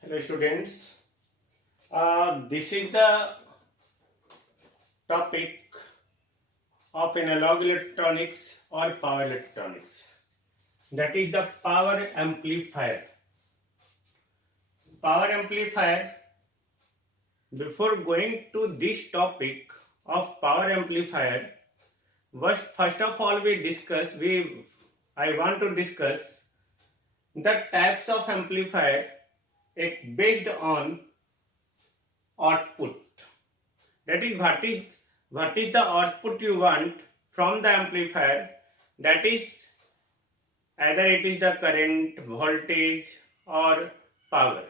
Hello students, this is the topic of analog electronics or power electronics, that is the power amplifier. Power amplifier, before going to this topic of power amplifier, first of all I want to discuss the types of amplifier based on output. That is what is the output you want from the amplifier, that is either it is the current, voltage or power.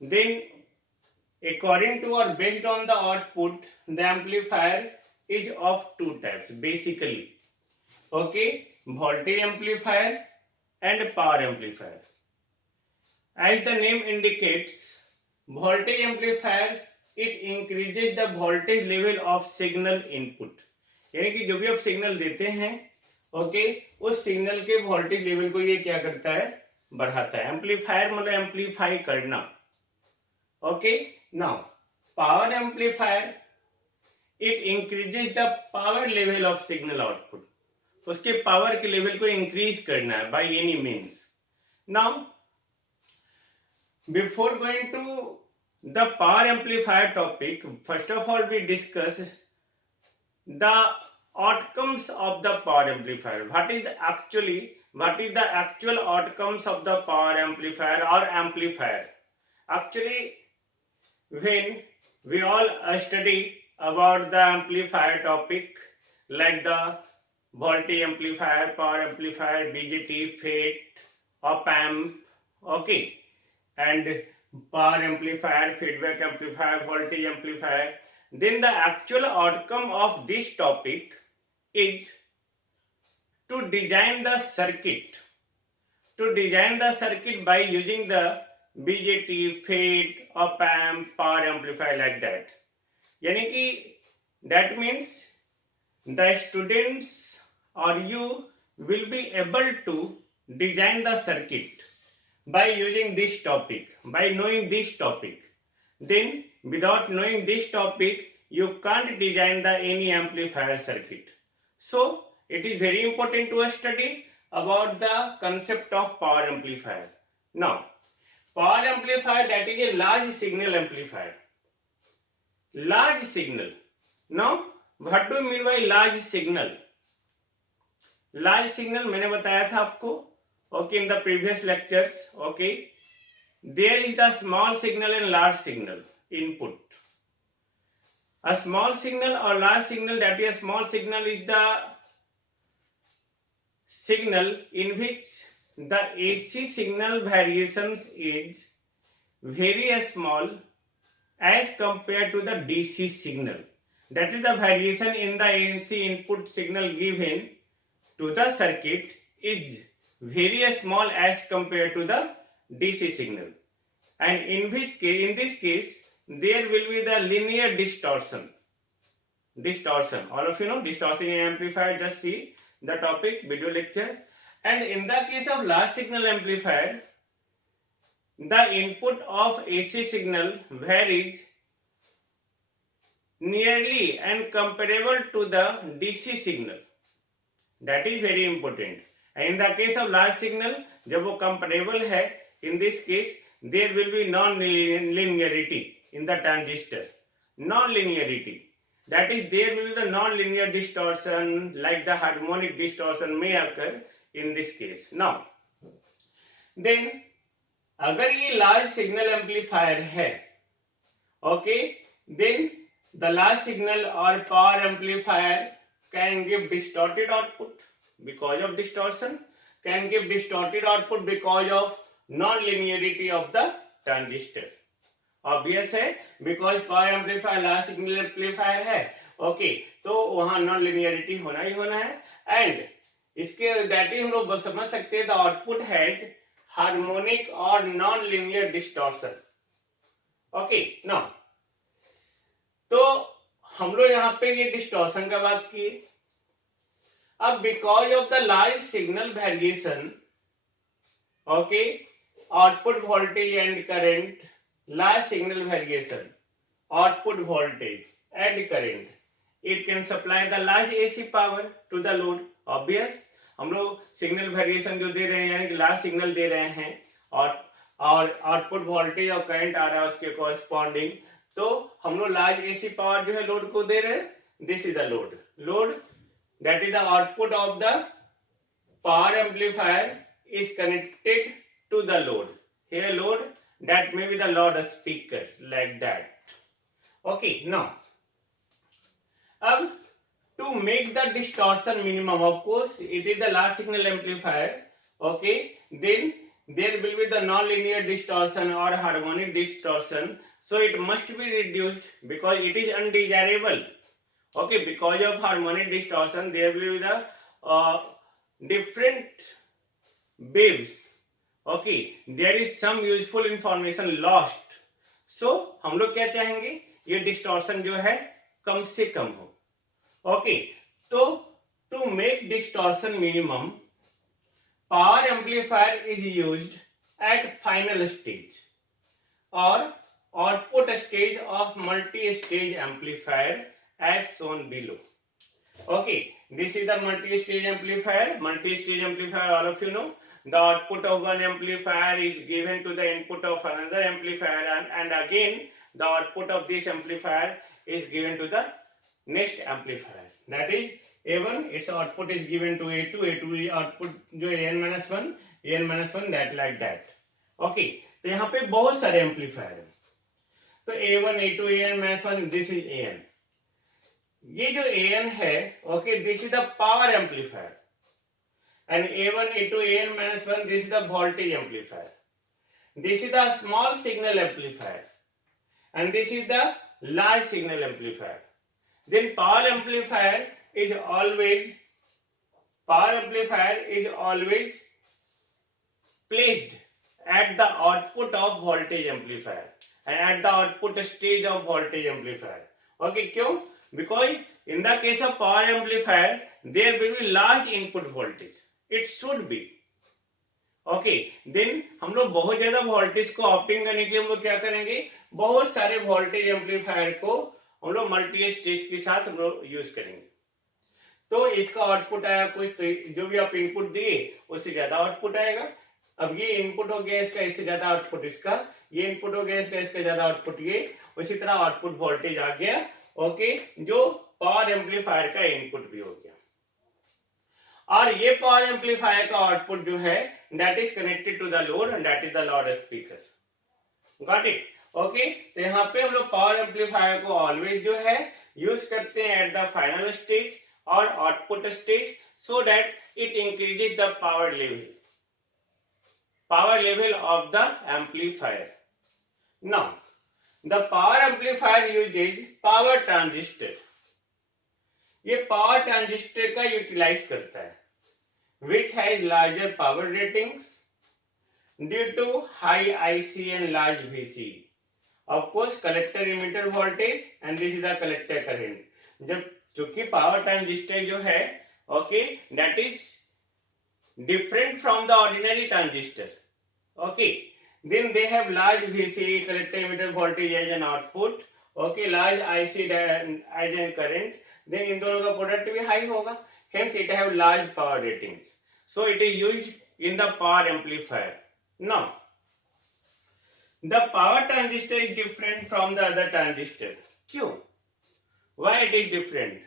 Then according to or based on the output, the amplifier is of two types basically. Okay, voltage amplifier and power amplifier. As the name indicates, voltage amplifier, it increases the voltage level of signal input. यानी कि जो भी आप signal देते हैं, okay, उस signal के voltage level को ये क्या करता है, बढ़ाता है. एम्पलीफायर मतलब एम्पलीफाई करना. Okay, now power amplifier, it increases the power level of signal output. उसके पावर के लेवल को इंक्रीज करना है by any means. Now before going to the power amplifier topic, first of all we discuss the outcomes of the power amplifier. What is the actual outcomes of the power amplifier or amplifier? Actually, when we all study about the amplifier topic, like the voltage amplifier, power amplifier, BJT, FET, op amp, okay, and power amplifier, feedback amplifier, voltage amplifier, then the actual outcome of this topic is to design the circuit by using the BJT, FET, op amp, power amplifier, like that. यानी कि that means the students or you will be able to design the circuit by using this topic, by knowing this topic. Then without knowing this topic, you can't design the any amplifier circuit. So it is very important to study about the concept of power amplifier. Now, power amplifier, that is a large signal amplifier. Large signal. Now, what do you mean by large signal? Large signal मैंने बताया था आपको, okay, in the previous lectures. Okay, there is the small signal and large signal input. A small signal or large signal, that is a small signal, is the signal in which the AC signal variations is very small as compared to the DC signal. That is the variation in the AC input signal given to the circuit is very small as compared to the DC signal, and in this case there will be the linear distortion. All of you know distortion in amplifier. Just see the topic video lecture. And in the case of large signal amplifier, the input of AC signal varies nearly and comparable to the DC signal. That is very important. And in the case of large signal, जब वो comparable है, in this case there will be non-linearity in the transistor. Non-linearity, that is there will be the non-linear distortion, like the harmonic distortion may occur in this case. Now, then अगर ये large signal amplifier है, okay, then the large signal or power amplifier can give distorted output because of distortion, can give distorted output because of non-linearity of the transistor. Obvious है, because power amplifier large signal amplifier है, okay, तो वहाँ non-linearity होना ही होना है. And इसके that is हम लोग समझ सकते हैं the output has harmonic or non-linear distortion. Okay, now तो हम लोग यहाँ पे ये डिस्टॉर्शन का बात की. अब because of the large signal variation, okay, output voltage and current, large signal variation, output voltage and current, it can supply the large AC power to the load. Obvious, हम लोग सिग्नल वेरिएशन जो दे रहे हैं यानी कि large signal दे रहे हैं और आउटपुट वोल्टेज और करंट आ रहा है उसके कॉरेस्पॉन्डिंग, तो हम लोग लार्ज एसी पावर जो है लोड को दे रहे हैं. This is the load that is the output of the power amplifier is connected to the load. Here load, that may be the loudspeaker, like that. Okay, now अब to make the distortion minimum, of course it is the large signal amplifier. Okay, then there will be the non-linear distortion or harmonic distortion, so it must be reduced because it is undesirable. Okay, because of harmonic distortion there will be the different waves. Okay, there is some useful information lost. So हम लोग क्या चाहेंगे, ये distortion जो है कम से कम हो. Okay, तो to make distortion minimum, power amplifier is used at final stage और output stage of multi stage amplifier as shown below. Okay, this is the multi-stage amplifier. Multi-stage amplifier, all of you know, the output of one amplifier is given to the input of another amplifier, and again the output of this amplifier is given to the next amplifier. That is A1, its output is given to A2, A2 is output जो AN-1, AN-1, that like that. Okay, तो यहाँ पे बहुत सारे amplifier हैं. तो A1, A2, AN-1, this is AN. ये जो AN है, okay, this is the power amplifier, and A1, A2, AN-1, this is the voltage amplifier. This is the small signal amplifier and this is the large signal amplifier. Then power amplifier is always placed at the output of voltage amplifier and at the output stage of voltage amplifier. Okay, क्यों? Because in the case of power amplifier there will be large input voltage, it should be. Okay, then हम लोग बहुत ज्यादा voltage को opting करने के लिए हम लोग क्या करेंगे, बहुत सारे वोल्टेज एम्पलीफायर को हम लोग मल्टी स्टेज के साथ हम लोग यूज करेंगे. तो इसका आउटपुट आया कुछ, तो जो भी आप इनपुट दिए उससे ज्यादा आउटपुट आएगा. अब ये इनपुट हो गया इसका, इससे ज्यादा आउटपुट इसका, ये इनपुट हो गया इसका, इसका ज्यादा आउटपुट ये, उसी तरह आउटपुट वोल्टेज आ गया. ओके, जो पावर एम्पलीफायर का इनपुट भी हो गया. और ये पावर एम्पलीफायर का आउटपुट जो है that is connected to the load and that is the loud speaker. Got it? Okay, तो यहाँ पे हम लोग पावर एम्पलीफायर को ऑलवेज जो है यूज करते हैं एट द फाइनल स्टेज और output stage, so that it increases the power level of the amplifier. Now, the power amplifier uses power transistor. ये पावर ट्रांजिस्टर का यूटिलाइज करता है, which has larger power ratings due to high IC and large VC. Of course, collector emitter voltage and this is the collector current. जब चूंकि power transistor जो है, okay, that is different from the ordinary transistor. Okay, then they have large VC, collector emitter voltage as an output. Okay, large IC as an current. Then इन दोनों का product भी high होगा, hence it have large power ratings. So it is used in the power amplifier. Now, the power transistor is different from the other transistor. क्यों? Why it is different?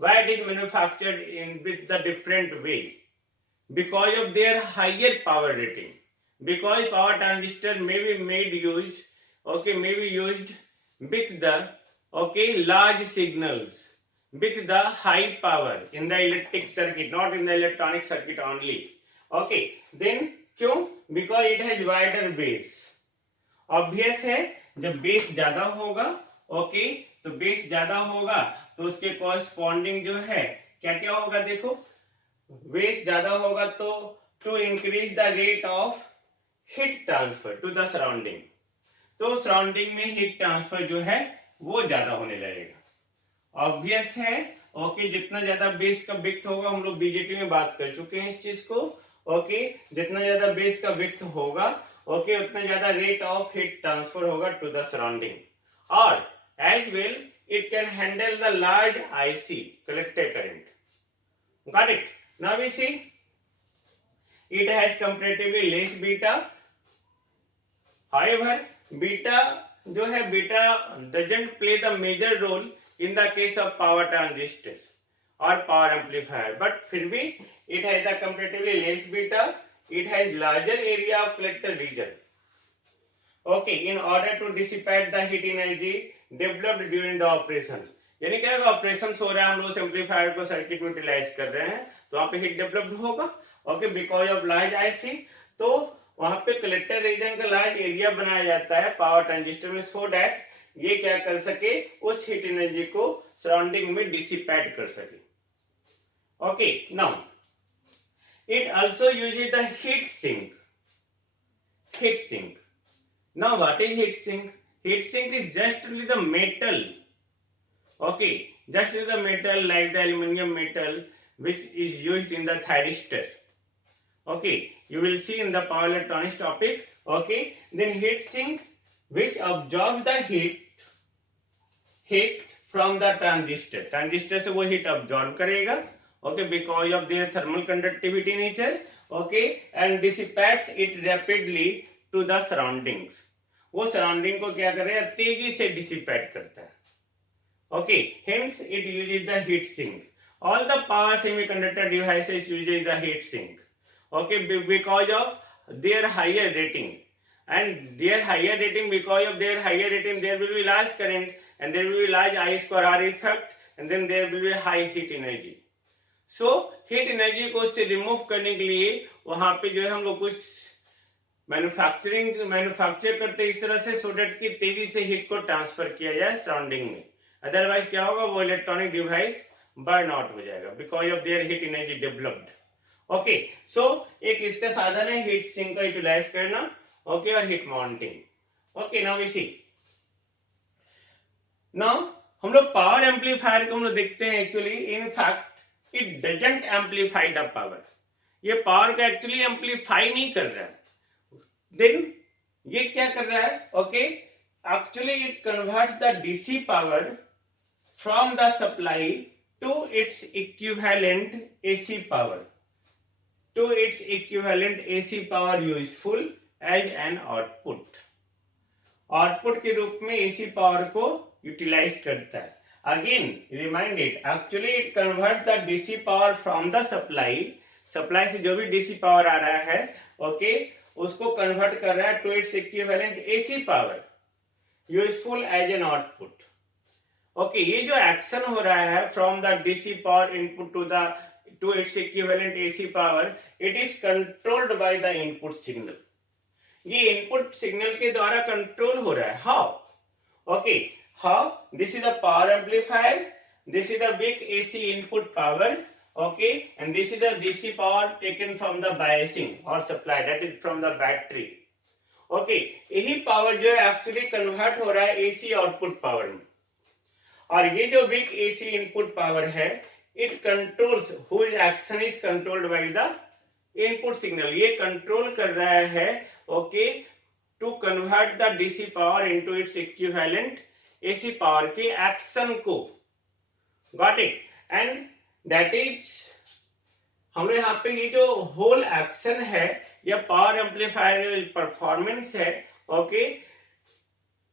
Why it is manufactured with the different way? Because of their higher power rating. Because power transistor may be used with the large signals with the high power in the electric circuit, not in the electronic circuit only. Okay, then क्यों? Because it has wider base. Obvious है, जब base ज्यादा होगा, okay, तो base ज्यादा होगा तो उसके कॉरेस्पॉन्डिंग जो है क्या क्या होगा, देखो, बेस ज्यादा होगा तो to increase the rate of heat transfer to the surrounding, तो सराउंडिंग में हीट ट्रांसफर जो है वो ज्यादा होने लगेगा. ऑब्वियस है, ओके, जितना ज्यादा बेस का विड्थ होगा, हम लोग बीजेटी में बात कर चुके हैं इस चीज को, ओके, जितना ज्यादा बेस का विड्थ होगा ओके उतना ज्यादा रेट ऑफ हीट ट्रांसफर होगा टू द सराउंडिंग और as well it can handle the large IC collector current. Got it? Now we see it has comparatively less beta. However, beta जो है beta doesn't play the major role in the case of power transistor or power amplifier. But फिर भी it has the comparatively less beta. It has larger area of collector region. Okay, in order to dissipate the heat energy developed during the operation. यानी क्या होगा, operation हो रहा है, हम लोग उस एम्पलीफायर को सर्किट में यूटिलाइज कर रहे हैं तो वहां पे हीट डेवलप्ड होगा. Okay, because of large IC तो वहां पे कलेक्टर रीजन का लार्ज एरिया बनाया जाता है पावर ट्रांजिस्टर में, सो दैट ये क्या कर सके, उस हीट एनर्जी को सराउंडिंग में डिसिपेट कर सके. Okay, now it also uses the heat sink. Heat sink. Now what is heat sink? Heat sink is just only the metal. Okay, just only the metal like the aluminum metal which is used in the thyristor. Okay, you will see in the power electronics topic. Okay, then heat sink which absorbs the heat from the transistor. Transistor से वो heat absorb करेगा. Okay, because of their thermal conductivity nature. Okay, and dissipates it rapidly to the surroundings. वो surrounding को क्या करेगा, तेजी से dissipate करता है. Okay, hence it uses the heat sink. All the power semiconductor devices uses the heat sink. Okay, because of their higher rating and their higher rating, because of their higher rating there will be large current and there will be large I square R effect and then there will be high heat energy. So heat energy को उससे remove करने के लिए वहां पे जो है हम लोग कुछ मैन्युफैक्चर करते हैं इस तरह से, सो डेट की तेजी से हीट को ट्रांसफर किया जाए सराउंडिंग में. अदरवाइज क्या होगा, वो इलेक्ट्रॉनिक डिवाइस बर्न आउट हो जाएगा because of their heat energy developed. Okay, so एक इसका साधन है हीट सिंक का यूटिलाइज करना. ओके, और heat mounting. Okay, now we see. Now हम लोग पावर एम्पलीफायर को हम लोग देखते हैं. Actually in fact it doesn't amplify the power. ये पावर का एक्चुअली एम्पलीफाई नहीं कर रहा है. देन ये क्या कर रहा है, okay, actually it converts the DC power from the supply to its equivalent AC power, to its equivalent AC power useful as an output. Output के रूप में एसी पावर को यूटिलाइज करता है. Again reminded, actually it converts the DC power from the supply. Supply से जो भी DC power आ रहा है, ओके, उसको कन्वर्ट कर रहा है to its equivalent AC power useful as an output. Okay, ये जो एक्शन हो रहा है from the DC power input to its equivalent AC power, it is controlled by the input signal. ये इनपुट सिग्नल के द्वारा कंट्रोल हो रहा है. How? Okay, how? This is the power amplifier, this is the big AC input power. Okay, and this is the DC power taken from the biasing or supply, that is from the battery. Okay, यही power जो है actually convert हो रहा है AC output power में. और ये जो बिग एसी इनपुट पावर है, it controls, whose action is controlled by the input signal. ये कंट्रोल कर रहा है, okay, to convert the DC power into its equivalent AC power के एक्शन को. Got it? And that is, हम लोग यहाँ पे ये जो होल एक्शन है या पावर एम्पलीफायर परफॉर्मेंस है, ओके,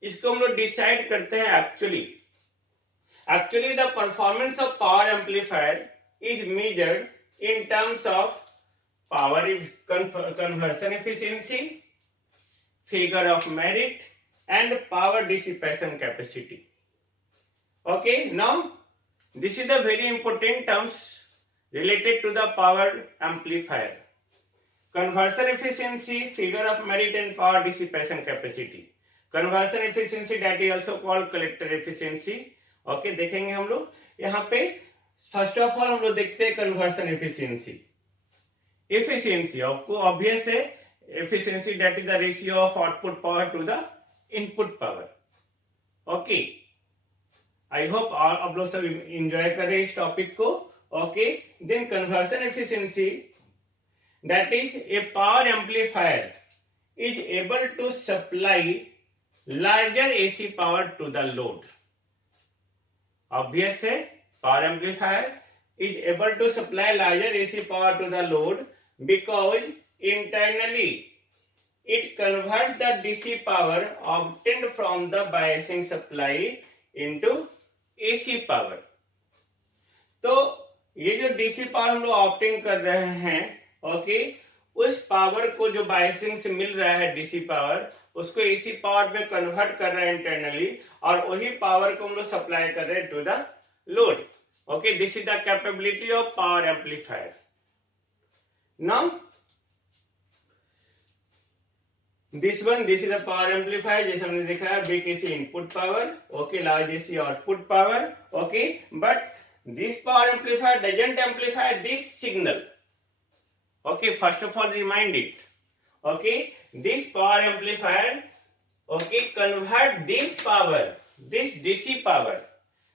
इसको हम लोग डिसाइड करते हैं. Actually the performance of power amplifier is measured in terms of power conversion efficiency, figure of merit and power dissipation capacity. Okay, now this is the very important terms related to the power amplifier: conversion efficiency, figure of merit and power dissipation capacity. Conversion efficiency, that is also called collector efficiency. Okay, देखेंगे हम लोग यहाँ पे. First of all हम लोग देखते हैं conversion efficiency. Efficiency आपको obvious है, efficiency that is the ratio of output power to the input power. Okay, I hope आप लोग सब इंजॉय कर रहे हैं इस टॉपिक को. Okay, then conversion efficiency, that is a power amplifier is able to supply larger AC power to the load. Obvious है, power amplifier is able to supply larger AC power to the load because internally it converts the DC power obtained from the biasing supply into AC power. तो ये जो DC power हम लोग obtain कर रहे हैं, okay, उस power को जो बायसिंग से मिल रहा है डीसी पावर, उसको एसी पावर में कन्वर्ट कर रहा है इंटरनली, और वही पावर को हम लोग सप्लाई कर रहे हैं to the load. Okay, this is the capability of power amplifier. Now this is a power amplifier, जैसे हमने देखा है, big AC input power, okay, large AC output power, okay, but this power amplifier doesn't amplify this signal. Okay, first of all remind it. Okay, this power amplifier, okay, convert this power, this DC power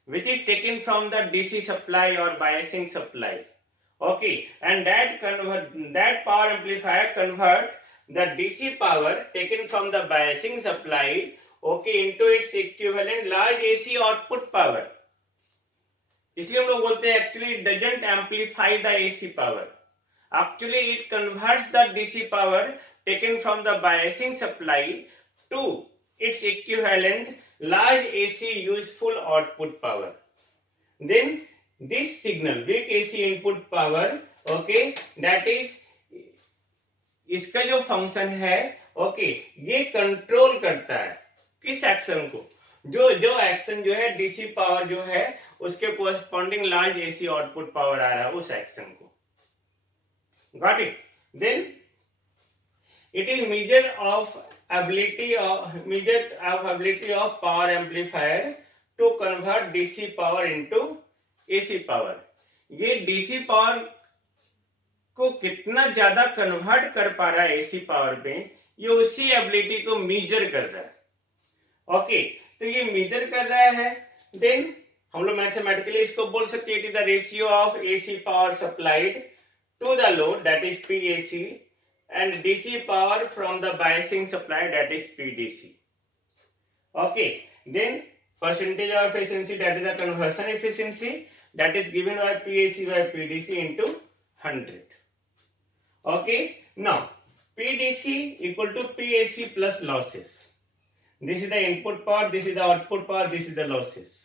which is taken from the DC supply or biasing supply, okay, and that power amplifier convert the DC power taken from the biasing supply, okay, into its equivalent large AC output power. इसलिए हम लोग बोलते हैं actually it doesn't amplify the AC power. Actually it converts the DC power taken from the biasing supply to its equivalent large AC useful output power. Then this signal, big AC input power, okay, that is, इसका जो function है, okay, ये control करता है किस action को, जो action जो है डीसी पावर जो है उसके corresponding large AC output power आ रहा है उस एक्शन को. Got it? Then it is measure of ability of power amplifier to convert DC power into AC power. ये डीसी पावर को कितना ज्यादा कन्वर्ट कर पा रहा है एसी पावर पे, ये उसी एबिलिटी को मेजर कर रहा है. ओके, तो ये मेजर कर रहा है. देन हम लोग मैथमेटिकली इसको बोल सकते हैं, it is the ratio of AC power supplied to the load, that is PAC, and DC power from the biasing supply, that is PDC. Okay, then percentage of efficiency, that is the conversion efficiency, that is given by PAC by PDC into 100. Okay, now PDC equal to PAC plus losses. This is the input power, this is the output power, this is the losses.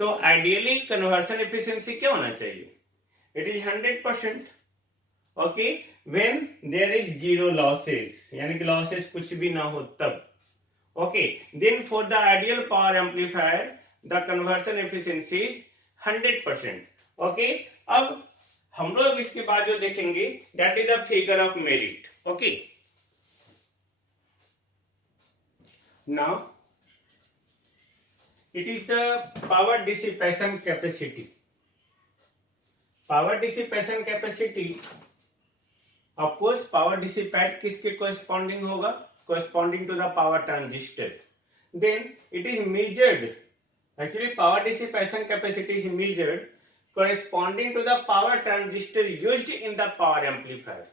तो ideally conversion efficiency क्या होना चाहिए? It is 100%. Okay, when there is zero losses, यानी कि losses कुछ भी ना हो तब. Okay, then for the ideal power amplifier, the conversion efficiency is 100%. Okay, अब हम लोग इसके बाद जो देखेंगे, that is the figure of merit. Okay, now it is the power dissipation capacity. Power dissipation capacity, of course, power dissipate किसके corresponding होगा? Corresponding to the power transistor. Then it is measured, actually power dissipation capacity is measured corresponding to the power transistor used in the power amplifier.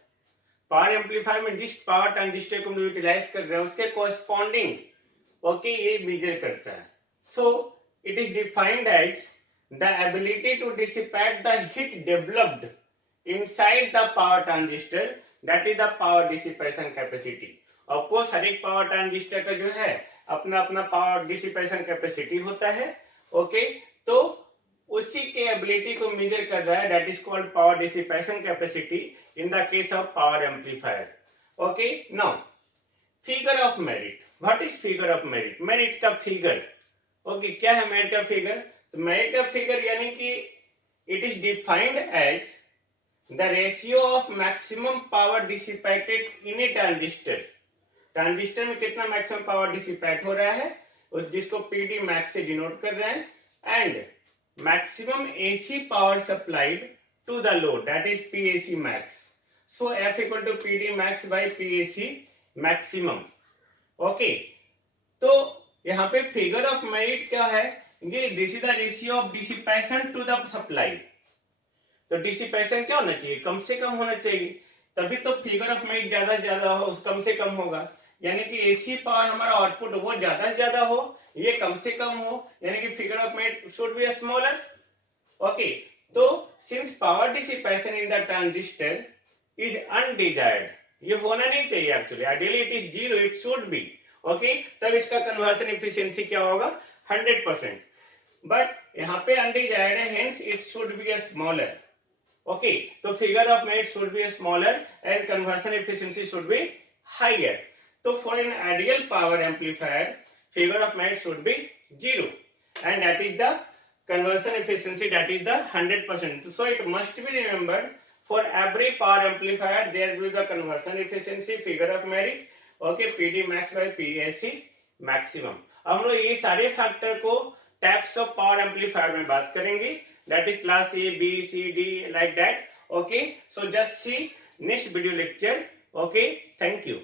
Power amplifier में जिस power transistor को हम utilise कर रहे हैं उसके corresponding, okay, ये measure करता है. So it is defined as the ability to dissipate the heat developed inside the power transistor, that is the power dissipation capacity. Of course हर एक पावर ट्रांजिस्टर का जो है अपना अपना पावर डिसिपेशन कैपेसिटी होता है. ओके, तो उसी के एबिलिटी को मेजर कर रहा है, that is called power dissipation capacity in the case of power amplifier. Okay, now figure of merit. What is figure of merit? Merit का फिगर. ओके, क्या है मेरिट का फिगर? तो मेरिट का फिगर यानी कि it is defined as the ratio of maximum power dissipated in a transistor. Transistor में कितना मैक्सिमम पावर डिसिपेट हो रहा है उस जिसको पीडी मैक्स से डिनोट कर रहे हैं, and maximum AC power supplied to the load, that is PAC max. So F equal to PD max by PAC maximum. Okay, तो यहाँ पे फिगर ऑफ मेरिट क्या है? ये this is the ratio of dissipation to the supply. तो dissipation क्या होना चाहिए? कम से कम होना चाहिए, तभी तो फिगर ऑफ मेरिट ज्यादा से ज्यादा कम से कम होगा. यानी कि एसी पावर हमारा आउटपुट वो ज्यादा से ज्यादा हो, ये कम से कम हो, यानी कि figure of merit should be smaller. Okay, तो since power dissipation in the transistor is undesired, ये होना नहीं चाहिए actually, ideally it is zero, it should be. Okay, तब इसका कन्वर्शन एफिशिएंसी क्या होगा? 100%. बट यहाँ पे अनडिजायर्ड है, hence it should be a smaller. Okay, तो figure of merit should be smaller and conversion efficiency should be higher. तो for an ideal power amplifier figure of merit should be 0 and that is the conversion efficiency, that is the 100%. So it must be remembered, for every power amplifier there will be the conversion efficiency figure of merit, okay, PD max by PSC maximum. अब हम लोग ये सारे factor को types of power amplifier में बात करेंगे, that is class A, B, C, D like that. Okay, so just see next video lecture. Okay, thank you.